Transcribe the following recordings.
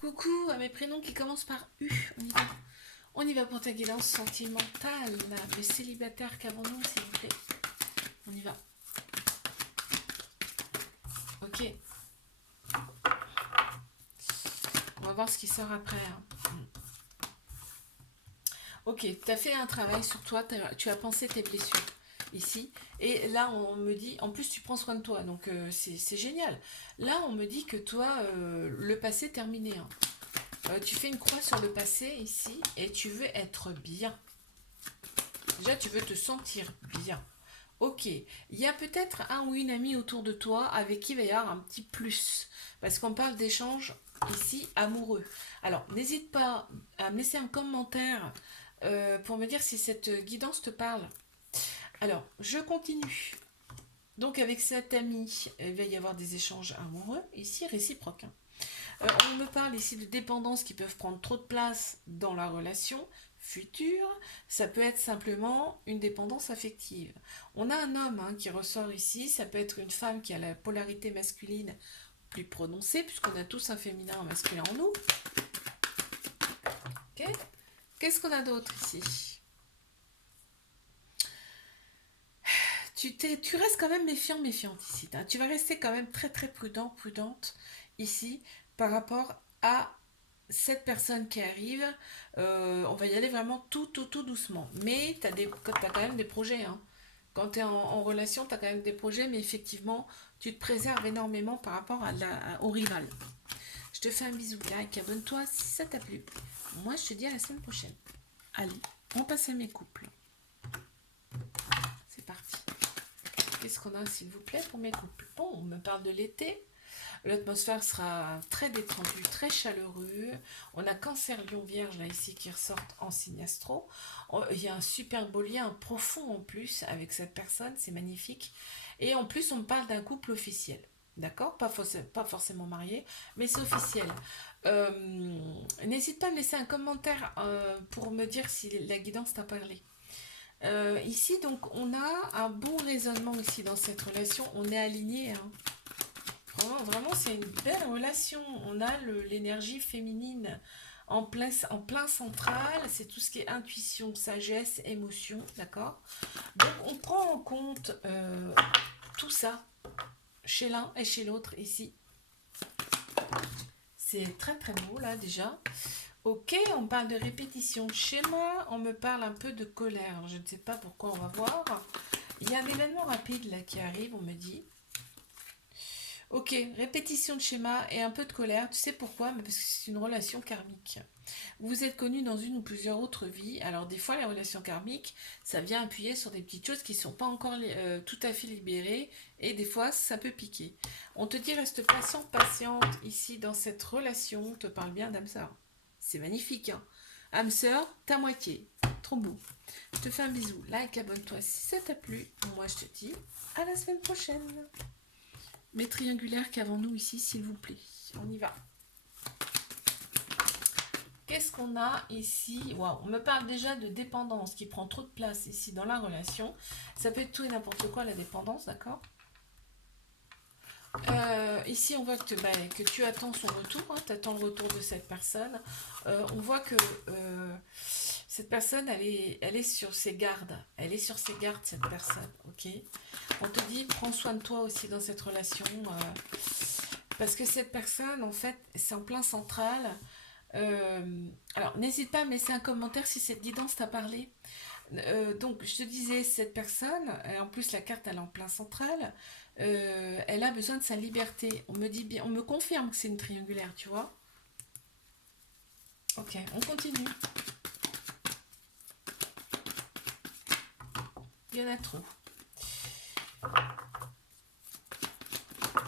Coucou à mes prénoms qui commencent par U. On y va. On y va pour ta guidance sentimentale. Le célibataire qu'avons-nous, s'il vous plaît? On y va. Ok. On va voir ce qui sort après. Ok, tu as fait un travail sur toi, tu as pensé tes blessures ici. Et là, on me dit, en plus, tu prends soin de toi, donc c'est génial. Là, on me dit que toi, le passé est terminé. Tu fais une croix sur le passé ici et tu veux être bien. Déjà, tu veux te sentir bien. Ok, il y a peut-être un ou une amie autour de toi avec qui il va y avoir un petit plus. Parce qu'on parle d'échanges ici amoureux. Alors, n'hésite pas à me laisser un commentaire pour me dire si cette guidance te parle. Alors, je continue. Donc, avec cette amie, il va y avoir des échanges amoureux, ici réciproques. On me parle ici de dépendances qui peuvent prendre trop de place dans la relation future. Ça peut être simplement une dépendance affective. On a un homme qui ressort ici. Ça peut être une femme qui a la polarité masculine plus prononcée, puisqu'on a tous un féminin et un masculin en nous. Ok. Qu'est-ce qu'on a d'autre ici? Tu restes quand même méfiant, méfiante ici. Tu vas rester quand même très très prudent, prudente ici par rapport à cette personne qui arrive. On va y aller vraiment tout doucement. Mais tu as quand même des projets. Quand tu es en relation, tu as quand même des projets, mais effectivement, tu te préserves énormément par rapport au rival. Je te fais un bisou, like, abonne-toi si ça t'a plu. Moi, je te dis à la semaine prochaine. Allez, on passe à mes couples. C'est parti. Qu'est-ce qu'on a, s'il vous plaît, pour mes couples? Bon, on me parle de l'été. L'atmosphère sera très détendue, très chaleureux. On a Cancer, Lion, Vierge là ici qui ressortent en signe astro. Il y a un super beau lien profond en plus avec cette personne, c'est magnifique. Et en plus, on me parle d'un couple officiel. D'accord, pas forcément marié, mais c'est officiel. Euh, N'hésite pas à me laisser un commentaire pour me dire si la guidance t'a parlé. Ici, donc, on a un bon raisonnement aussi dans cette relation. On est aligné. Vraiment, vraiment, c'est une belle relation. On a l'énergie féminine en plein central. C'est tout ce qui est intuition, sagesse, émotion. D'accord. Donc, on prend en compte tout ça chez l'un et chez l'autre ici. C'est très très beau là déjà. Ok, on parle de répétition de schéma, on me parle un peu de colère. Je ne sais pas pourquoi, on va voir. Il y a un événement rapide là qui arrive, on me dit. Ok, répétition de schéma et un peu de colère. Tu sais pourquoi? Mais parce que c'est une relation karmique. Vous vous êtes connus dans une ou plusieurs autres vies. Alors des fois, les relations karmiques, ça vient appuyer sur des petites choses qui ne sont pas encore tout à fait libérées. Et des fois, ça peut piquer. On te dit reste patient, patiente ici dans cette relation. On te parle bien d'âme sœur. C'est magnifique. Âme sœur, ta moitié. Trop beau. Je te fais un bisou. Like, abonne-toi si ça t'a plu. Moi, je te dis à la semaine prochaine. Mes triangulaires qu'avons-nous ici, s'il vous plaît? On y va. Qu'est-ce qu'on a ici? Wow, on me parle déjà de dépendance qui prend trop de place ici dans la relation. Ça peut être tout et n'importe quoi la dépendance, d'accord? Ici, on voit que tu attends son retour, tu attends le retour de cette personne. On voit que cette personne, elle est sur ses gardes. Elle est sur ses gardes, cette personne, ok? On te dit, prends soin de toi aussi dans cette relation. Parce que cette personne, en fait, c'est en plein central. Alors, n'hésite pas à me laisser un commentaire si cette guidance t'a parlé. Donc, je te disais, cette personne, en plus la carte elle est en plein central, elle a besoin de sa liberté. On me dit bien, on me confirme que c'est une triangulaire, tu vois. Ok, on continue. Il y en a trop.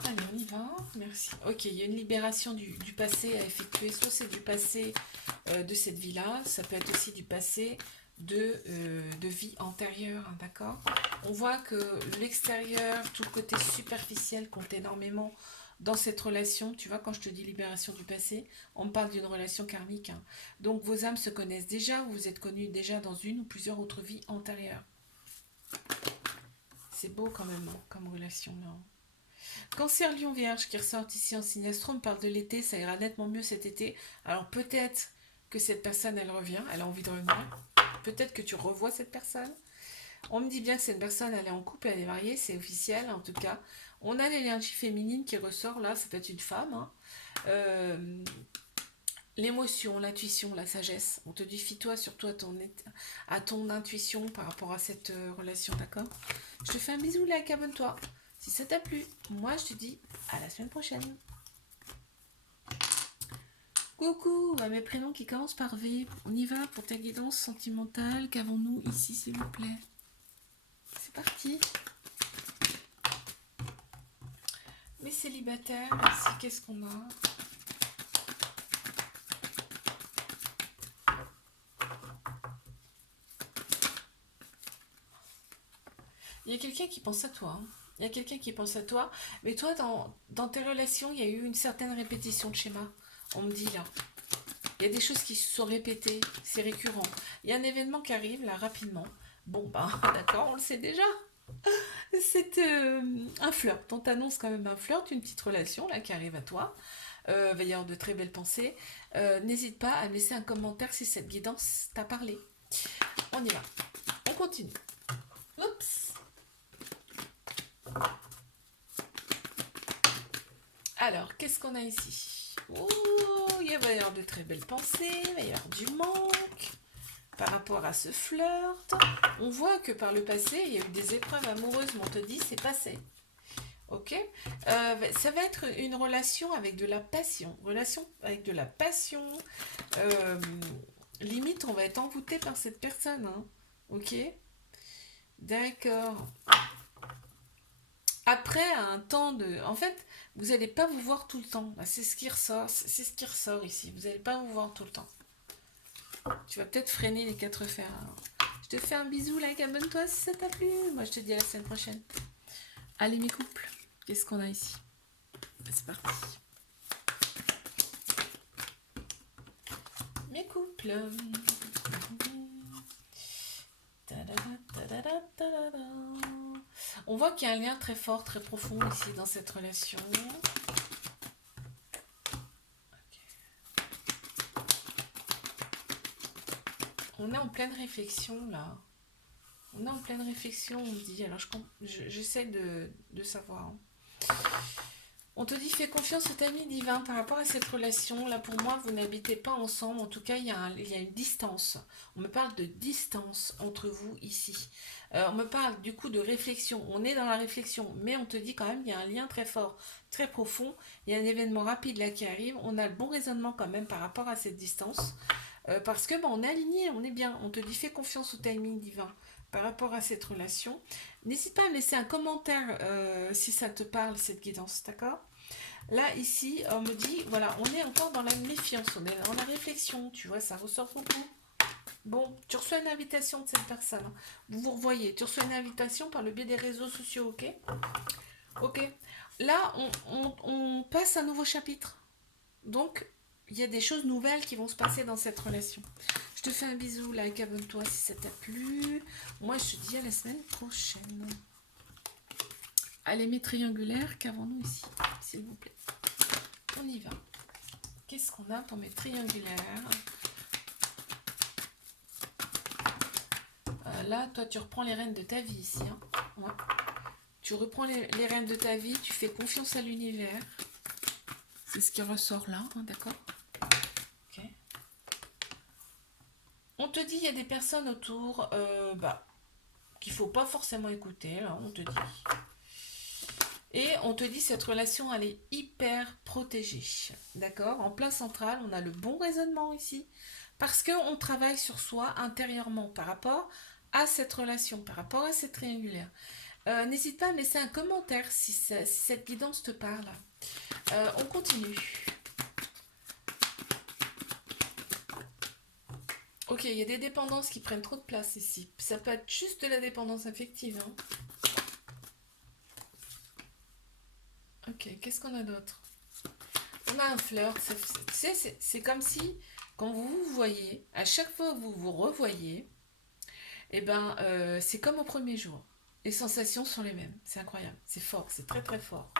Allez, on y va. Merci. Ok, il y a une libération du passé à effectuer. Soit c'est du passé de cette vie-là, ça peut être aussi du passé de vie antérieure, d'accord? On voit que l'extérieur, tout le côté superficiel compte énormément dans cette relation. Tu vois, quand je te dis libération du passé, on me parle d'une relation karmique. Donc vos âmes se connaissent déjà, vous vous êtes connus déjà dans une ou plusieurs autres vies antérieures. C'est beau quand même comme relation là. Cancer, Lion, Vierge qui ressortent ici en signe astro me parle de l'été, ça ira nettement mieux cet été. Alors peut-être que cette personne, elle revient, elle a envie de revenir. Peut-être que tu revois cette personne. On me dit bien que cette personne, elle est en couple, elle est mariée, c'est officiel en tout cas. On a l'énergie féminine qui ressort là, ça peut être une femme. Hein. L'émotion, l'intuition, la sagesse. On te dit fie-toi surtout à ton intuition par rapport à cette relation, d'accord? Je te fais un bisou, like, abonne-toi. Si ça t'a plu, moi je te dis à la semaine prochaine. Coucou, à mes prénoms qui commencent par V. On y va pour ta guidance sentimentale. Qu'avons-nous ici, s'il vous plaît? C'est parti. Mes célibataires, ici, qu'est-ce qu'on a? Il y a quelqu'un qui pense à toi. Hein. Il y a quelqu'un qui pense à toi. Mais toi, dans tes relations, il y a eu une certaine répétition de schéma. On me dit là. Il y a des choses qui se sont répétées. C'est récurrent. Il y a un événement qui arrive là rapidement. Bon, ben, d'accord, on le sait déjà. C'est un flirt. On t'annonce quand même un flirt, une petite relation là qui arrive à toi. Va y avoir de très belles pensées. N'hésite pas à me laisser un commentaire si cette guidance t'a parlé. On y va. On continue. Oups. Alors, qu'est-ce qu'on a ici? Oh, il va y avoir de très belles pensées, il va y avoir du manque par rapport à ce flirt. On voit que par le passé, il y a eu des épreuves amoureuses, mais on te dit c'est passé. Ok, ça va être une relation avec de la passion. Relation avec de la passion. Euh, limite, on va être envoûté par cette personne. Hein. Ok, d'accord. Après un temps de... En fait, vous n'allez pas vous voir tout le temps. C'est ce qui ressort. C'est ce qui ressort ici. Vous n'allez pas vous voir tout le temps. Tu vas peut-être freiner les quatre fers. Alors. Je te fais un bisou, like, abonne-toi si ça t'a plu. Moi, je te dis à la semaine prochaine. Allez, mes couples. Qu'est-ce qu'on a ici? C'est parti. Mes couples. On voit qu'il y a un lien très fort, très profond ici dans cette relation. On est en pleine réflexion là. On est en pleine réflexion, on me dit. Alors j'essaie de savoir. Hein. On te dit fais confiance au timing divin par rapport à cette relation. Là pour moi, vous n'habitez pas ensemble. En tout cas, il y a une distance. On me parle de distance entre vous ici. On me parle du coup de réflexion. On est dans la réflexion, mais on te dit quand même il y a un lien très fort, très profond. Il y a un événement rapide là qui arrive. On a le bon raisonnement quand même par rapport à cette distance. Parce que on est aligné, on est bien. On te dit fais confiance au timing divin par rapport à cette relation. N'hésite pas à me laisser un commentaire si ça te parle, cette guidance, d'accord? Là, ici, on me dit, voilà, on est encore dans la méfiance, on est dans la réflexion, tu vois, ça ressort beaucoup. Bon, tu reçois une invitation de cette personne, vous vous revoyez, tu reçois une invitation par le biais des réseaux sociaux, ok? Ok. Là, on passe à un nouveau chapitre. Donc, il y a des choses nouvelles qui vont se passer dans cette relation. Je te fais un bisou, like, abonne-toi si ça t'a plu. Moi, je te dis à la semaine prochaine. Allez, mes triangulaires, qu'avons-nous ici, s'il vous plaît? On y va. Qu'est-ce qu'on a pour mes triangulaires? Là, toi, tu reprends les rênes de ta vie ici. Hein. Ouais. Tu reprends les rênes de ta vie, tu fais confiance à l'univers. C'est ce qui ressort là, hein, d'accord? Ok. On te dit, il y a des personnes autour qu'il ne faut pas forcément écouter, là, on te dit. Et on te dit, cette relation, elle est hyper protégée. D'accord? En plein central, on a le bon raisonnement ici. Parce qu'on travaille sur soi intérieurement par rapport à cette relation, par rapport à cette triangulaire. N'hésite pas à me laisser un commentaire si cette guidance te parle. On continue. Ok, il y a des dépendances qui prennent trop de place ici. Ça peut être juste de la dépendance affective. Hein. Ok, qu'est-ce qu'on a d'autre? On a un flirt. C'est comme si, quand vous vous voyez, à chaque fois que vous vous revoyez, c'est comme au premier jour. Les sensations sont les mêmes. C'est incroyable. C'est fort. C'est très très fort.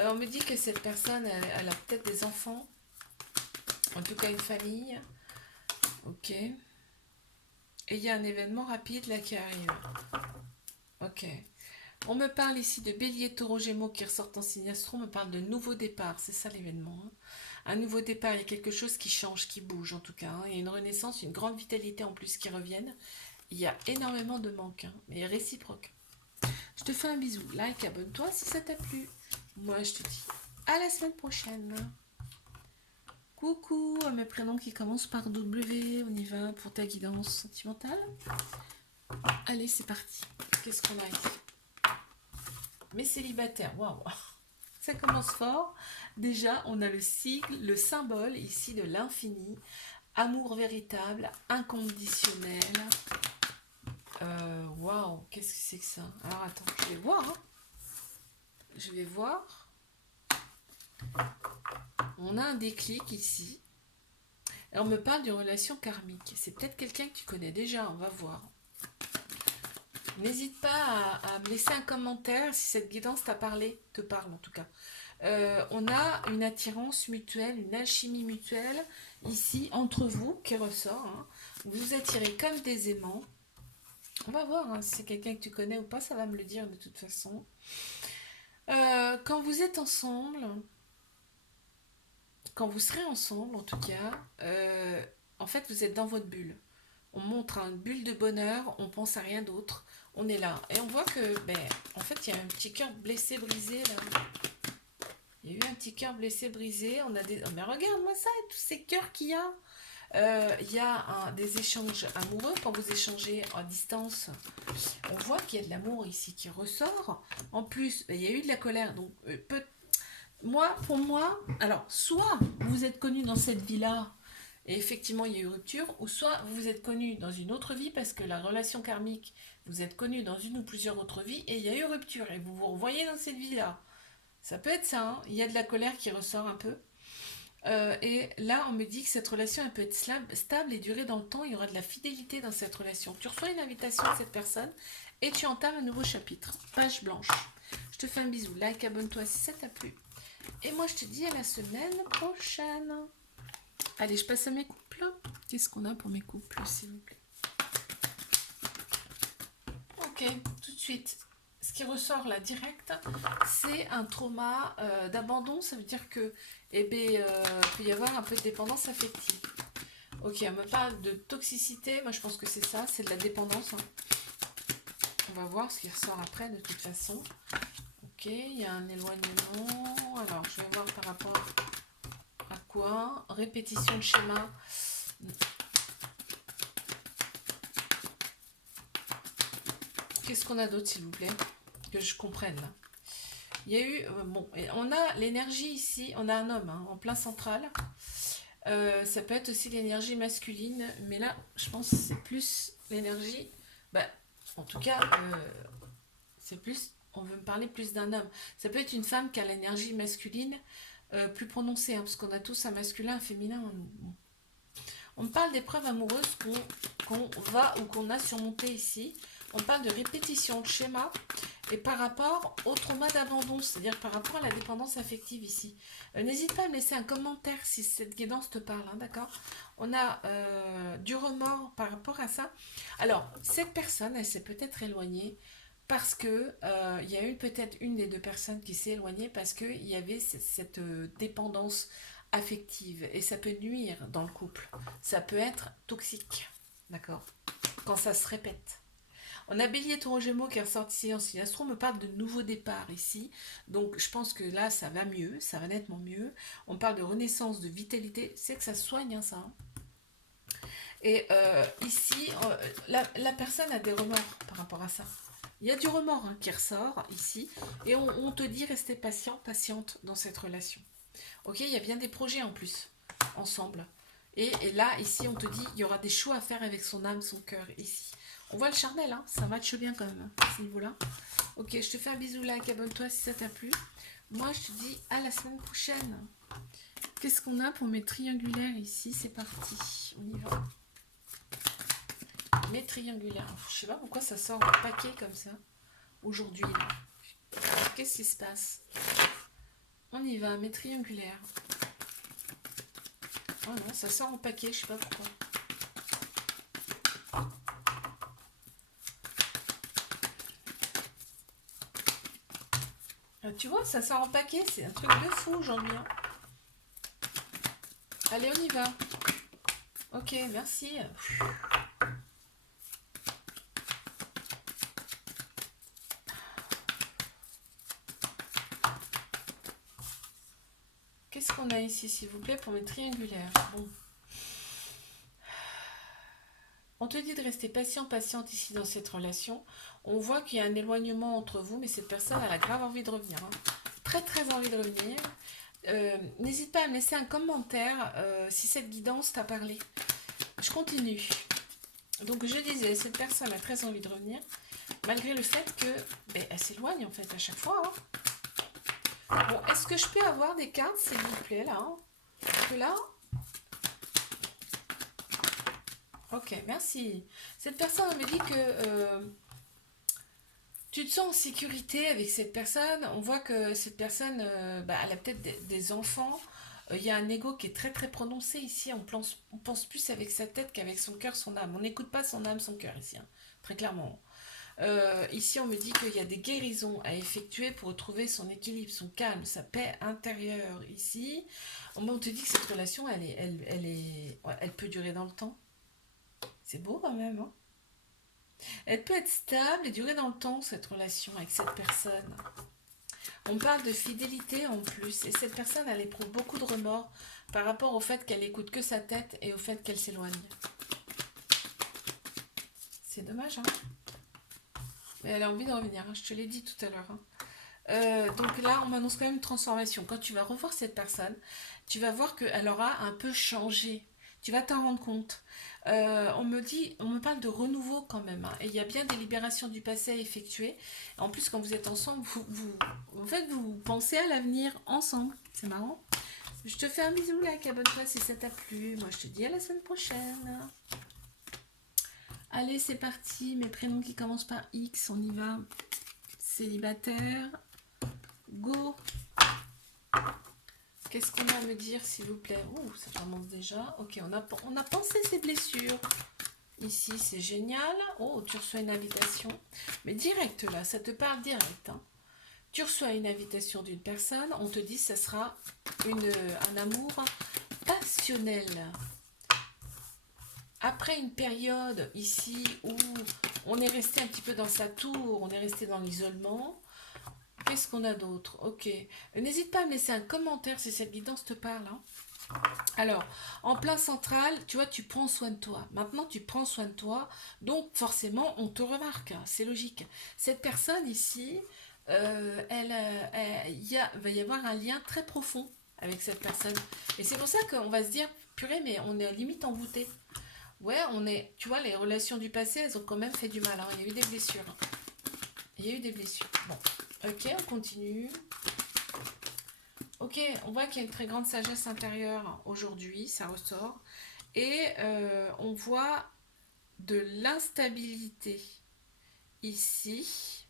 On me dit que cette personne, elle a peut-être des enfants, en tout cas une famille. Ok. Et il y a un événement rapide là qui arrive. Ok. On me parle ici de Bélier, Taureau, Gémeaux qui ressortent en signe astro. On me parle de nouveau départ. C'est ça l'événement. Hein. Un nouveau départ. Il y a quelque chose qui change, qui bouge en tout cas. Hein. Il y a une renaissance, une grande vitalité en plus qui reviennent. Il y a énormément de manques, hein, mais réciproque. Je te fais un bisou. Like, abonne-toi si ça t'a plu. Moi, je te dis à la semaine prochaine. Coucou à mes prénoms qui commencent par W. On y va pour ta guidance sentimentale. Allez, c'est parti. Qu'est-ce qu'on a ici? Mes célibataires. Waouh! Ça commence fort. Déjà, on a le sigle, le symbole ici de l'infini. Amour véritable, inconditionnel. Waouh, qu'est-ce que c'est que ça? Alors attends, je vais voir. Hein. Je vais voir. On a un déclic ici. Et on me parle d'une relation karmique. C'est peut-être quelqu'un que tu connais déjà, on va voir. N'hésite pas à me laisser un commentaire si cette guidance t'a parlé, te parle en tout cas. On a une attirance mutuelle, une alchimie mutuelle ici entre vous qui ressort. Hein. Vous vous attirez comme des aimants. On va voir hein, si c'est quelqu'un que tu connais ou pas, ça va me le dire de toute façon. Quand vous êtes ensemble, quand vous serez ensemble en tout cas, en fait vous êtes dans votre bulle. On montre une bulle de bonheur, on pense à rien d'autre, on est là. Et on voit que, en fait il y a un petit cœur blessé, brisé là. Il y a eu un petit cœur blessé, brisé. On a des... Mais regarde-moi ça, tous ces cœurs qu'il y a. Il y a des échanges amoureux quand vous échangez à distance. On voit qu'il y a de l'amour ici qui ressort. En plus, il y a eu de la colère. Donc, pour moi, alors, soit vous êtes connu dans cette vie-là et effectivement il y a eu rupture, ou soit vous êtes connu dans une autre vie parce que la relation karmique, vous êtes connu dans une ou plusieurs autres vies et il y a eu rupture et vous vous revoyez dans cette vie-là. Ça peut être ça, hein. Il y a de la colère qui ressort un peu. Et là, on me dit que cette relation elle peut être stable et durer dans le temps. Il y aura de la fidélité dans cette relation. Tu reçois une invitation de cette personne et tu entames un nouveau chapitre. Page blanche. Je te fais un bisou. Like, abonne-toi si ça t'a plu. Et moi, je te dis à la semaine prochaine. Allez, je passe à mes couples. Qu'est-ce qu'on a pour mes couples, s'il vous plaît? Ok, tout de suite. Ce qui ressort là direct, c'est un trauma d'abandon. Ça veut dire que peut y avoir un peu de dépendance affective. Ok, on me parle de toxicité. Moi, je pense que c'est ça, c'est de la dépendance. Hein. On va voir ce qui ressort après, de toute façon. Ok, il y a un éloignement. Alors, je vais voir par rapport à quoi. Répétition de schéma. Qu'est-ce qu'on a d'autre, s'il vous plaît? Que je comprenne là. Il y a eu, on a l'énergie ici, on a un homme hein, en plein central. Ça peut être aussi l'énergie masculine, mais là, je pense que c'est plus l'énergie. En tout cas, c'est plus. On veut me parler plus d'un homme. Ça peut être une femme qui a l'énergie masculine plus prononcée, hein, parce qu'on a tous un masculin, un féminin. On me parle d'épreuves amoureuses qu'on va ou qu'on a surmontées ici. On parle de répétition de schéma et par rapport au trauma d'abandon, c'est-à-dire par rapport à la dépendance affective ici. N'hésite pas à me laisser un commentaire si cette guidance te parle, hein, d'accord? On a du remords par rapport à ça. Alors, cette personne, elle s'est peut-être éloignée parce que il y a eu peut-être une des deux personnes qui s'est éloignée parce qu'il y avait cette dépendance affective et ça peut nuire dans le couple. Ça peut être toxique, d'accord? Quand ça se répète. On a Bélier, Taureau, Gémeaux qui est ressorti en signe astro. On me parle de nouveau départ ici. Donc je pense que là ça va mieux, ça va nettement mieux. On parle de renaissance, de vitalité. C'est que ça soigne hein, ça. Hein. Et ici, la personne a des remords par rapport à ça. Il y a du remords hein, qui ressort ici. Et on te dit rester patient, patiente dans cette relation. Ok, il y a bien des projets en plus, ensemble. Et là, ici, on te dit il y aura des choix à faire avec son âme, son cœur, ici. On voit le charnel, hein, ça matche bien quand même, à ce niveau-là. Ok, je te fais un bisou, like, abonne-toi si ça t'a plu. Moi, je te dis à la semaine prochaine. Qu'est-ce qu'on a pour mes triangulaires ici? C'est parti, on y va. Mes triangulaires. Je sais pas pourquoi ça sort en paquet comme ça, aujourd'hui. Qu'est-ce qui se passe? On y va, mais triangulaire. Oh non, ça sort en paquet, je sais pas pourquoi. Ah, tu vois, ça sort en paquet, c'est un truc de fou aujourd'hui. Hein. Allez, on y va. Ok, merci. Qu'est-ce qu'on a ici, s'il vous plaît, pour mes triangulaires? Bon. On te dit de rester patient, patiente ici dans cette relation. On voit qu'il y a un éloignement entre vous, mais cette personne, elle a grave envie de revenir. Hein. Très, très envie de revenir. N'hésite pas à me laisser un commentaire si cette guidance t'a parlé. Je continue. Donc, je disais, cette personne a très envie de revenir, malgré le fait que elle s'éloigne, en fait, à chaque fois. Hein. Bon, est-ce que je peux avoir des cartes, s'il vous plaît, là hein. Parce que là... Ok, merci. Cette personne me dit que tu te sens en sécurité avec cette personne. On voit que cette personne, elle a peut-être des enfants. Il y a un ego qui est très très prononcé ici. On pense plus avec sa tête qu'avec son cœur, son âme. On n'écoute pas son âme, son cœur ici, hein, très clairement. Ici, on me dit qu'il y a des guérisons à effectuer pour retrouver son équilibre, son calme, sa paix intérieure. Ici, on te dit que cette relation, elle peut durer dans le temps. C'est beau quand même, hein. Elle peut être stable et durer dans le temps, cette relation avec cette personne. On parle de fidélité en plus. Et cette personne, elle éprouve beaucoup de remords par rapport au fait qu'elle écoute que sa tête et au fait qu'elle s'éloigne. C'est dommage, hein. Mais elle a envie de revenir, hein. Je te l'ai dit tout à l'heure. Hein. Donc là, on m'annonce quand même une transformation. Quand tu vas revoir cette personne, tu vas voir qu'elle aura un peu changé. Tu vas t'en rendre compte. On me parle de renouveau quand même. Hein, et il y a bien des libérations du passé à effectuer. En plus, quand vous êtes ensemble, vous pensez à l'avenir ensemble. C'est marrant. Je te fais un bisou là, abonne-toi si ça t'a plu. Moi, je te dis à la semaine prochaine. Allez, c'est parti. Mes prénoms qui commencent par X, on y va. Célibataire. Go. Qu'est-ce qu'on a à me dire, s'il vous plaît? Ouh, ça commence déjà. Ok, on a pensé ces blessures. Ici, c'est génial. Oh, tu reçois une invitation. Mais direct, là, ça te parle direct. Hein. Tu reçois une invitation d'une personne. On te dit que ça sera un amour passionnel. Après une période ici où on est resté un petit peu dans sa tour, on est resté dans l'isolement. Qu'est-ce qu'on a d'autre? Ok. N'hésite pas à me laisser un commentaire si cette guidance te parle. Hein. Alors, en plein central, tu vois, tu prends soin de toi. Maintenant, tu prends soin de toi. Donc, forcément, on te remarque. Hein, c'est logique. Cette personne ici, va y avoir un lien très profond avec cette personne. Et c'est pour ça qu'on va se dire, purée, mais on est limite embouté. Ouais, tu vois, les relations du passé, elles ont quand même fait du mal. Hein. Il y a eu des blessures. Il y a eu des blessures. Bon. Ok, on continue. Ok, on voit qu'il y a une très grande sagesse intérieure aujourd'hui, ça ressort. Et on voit de l'instabilité ici,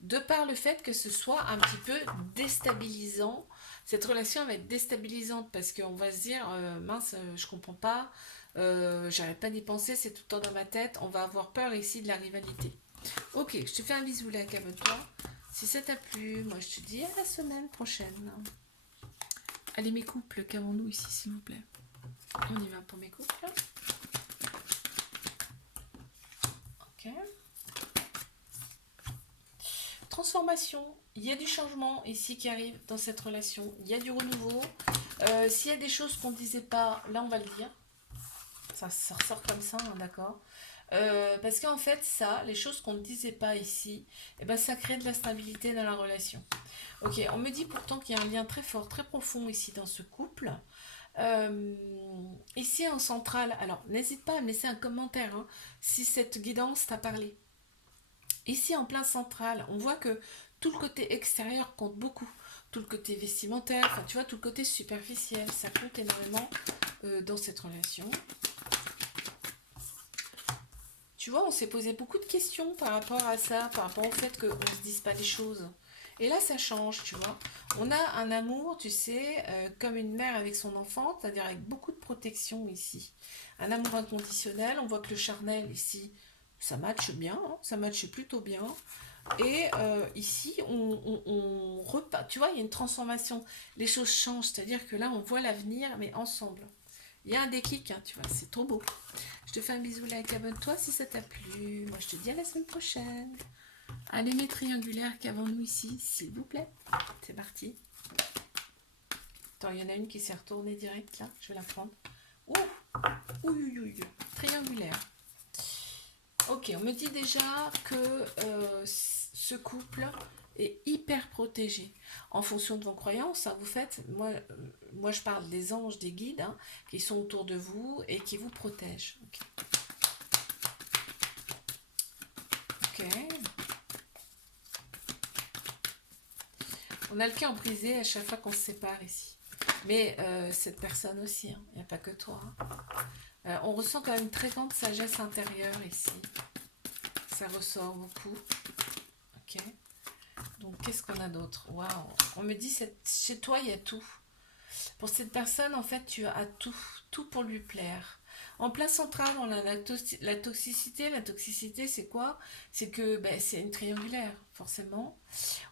de par le fait que ce soit un petit peu déstabilisant. Cette relation va être déstabilisante parce qu'on va se dire, mince, je comprends pas, j'arrête pas d'y penser, c'est tout le temps dans ma tête, on va avoir peur ici de la rivalité. Ok, je te fais un bisou là, abonne-toi. Si ça t'a plu, moi je te dis à la semaine prochaine. Allez mes couples, qu'avons-nous ici s'il vous plaît? On y va pour mes couples. Ok. Transformation. Il y a du changement ici qui arrive dans cette relation. Il y a du renouveau. S'il y a des choses qu'on ne disait pas, là on va le dire. Ça ressort comme ça, hein, d'accord. Parce qu'en fait, les choses qu'on ne disait pas ici, ça crée de la stabilité dans la relation. Ok, on me dit pourtant qu'il y a un lien très fort, très profond ici dans ce couple. Ici en centrale, alors n'hésite pas à me laisser un commentaire hein, si cette guidance t'a parlé. Ici en plein central, on voit que tout le côté extérieur compte beaucoup. Tout le côté vestimentaire, enfin tu vois, tout le côté superficiel, ça compte énormément dans cette relation. Tu vois, on s'est posé beaucoup de questions par rapport à ça, par rapport au fait qu'on ne se dise pas les choses. Et là, ça change, tu vois. On a un amour, tu sais, comme une mère avec son enfant, c'est-à-dire avec beaucoup de protection ici. Un amour inconditionnel, on voit que le charnel ici, ça matche bien, hein, ça matche plutôt bien. Et ici, on repart, tu vois, il y a une transformation, les choses changent, c'est-à-dire que là, on voit l'avenir, mais ensemble. Il y a un déclic, hein, tu vois, c'est trop beau. Je te fais un bisou, like, abonne-toi si ça t'a plu. Moi, je te dis à la semaine prochaine. Allez, mes triangulaires qu'avons-nous ici, s'il vous plaît. C'est parti. Attends, il y en a une qui s'est retournée direct, là. Je vais la prendre. Ouh, ouh. Triangulaire. Ok, on me dit déjà que ce couple est hyper protégé. En fonction de vos croyances, hein, vous faites, moi je parle des anges, des guides, hein, qui sont autour de vous et qui vous protègent. Ok. On a le cœur brisé à chaque fois qu'on se sépare ici. Mais cette personne aussi, hein, il n'y a pas que toi. Hein. On ressent quand même une très grande sagesse intérieure ici. Ça ressort beaucoup. Ok. Donc, qu'est-ce qu'on a d'autre? Waouh! On me dit, chez toi, il y a tout. Pour cette personne, en fait, tu as tout. Tout pour lui plaire. En plein central, on a la toxicité. La toxicité, c'est quoi? C'est que c'est une triangulaire, forcément.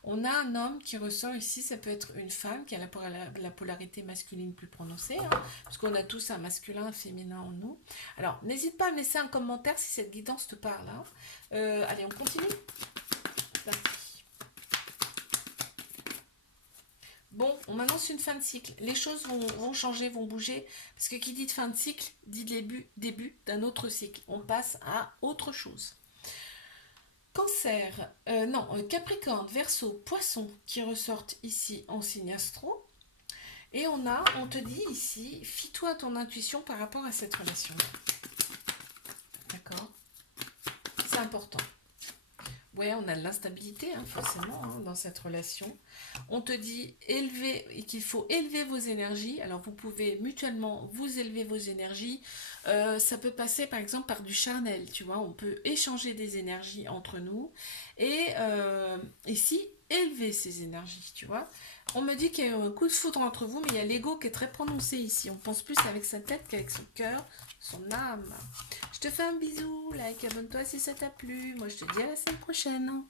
On a un homme qui ressort ici, ça peut être une femme qui a la polarité masculine plus prononcée, hein, parce qu'on a tous un masculin, un féminin en nous. Alors, n'hésite pas à me laisser un commentaire si cette guidance te parle. Hein. Allez, on continue. Bon, on m'annonce une fin de cycle. Les choses vont changer, vont bouger. Parce que qui dit de fin de cycle, dit début d'un autre cycle. On passe à autre chose. Cancer, Capricorne, Verseau, Poisson qui ressortent ici en signe astro. Et on te dit ici, fie-toi à ton intuition par rapport à cette relation. D'accord? C'est important. Ouais, on a de l'instabilité, hein, forcément, hein, dans cette relation. On te dit qu'il faut élever vos énergies. Alors, vous pouvez mutuellement vous élever vos énergies. Ça peut passer, par exemple, par du charnel, tu vois. On peut échanger des énergies entre nous. Et ici, élever ces énergies, tu vois. On me dit qu'il y a un coup de foudre entre vous, mais il y a l'ego qui est très prononcé ici. On pense plus avec sa tête qu'avec son cœur, son âme. Je te fais un bisou, like, abonne-toi si ça t'a plu. Moi, je te dis à la semaine prochaine.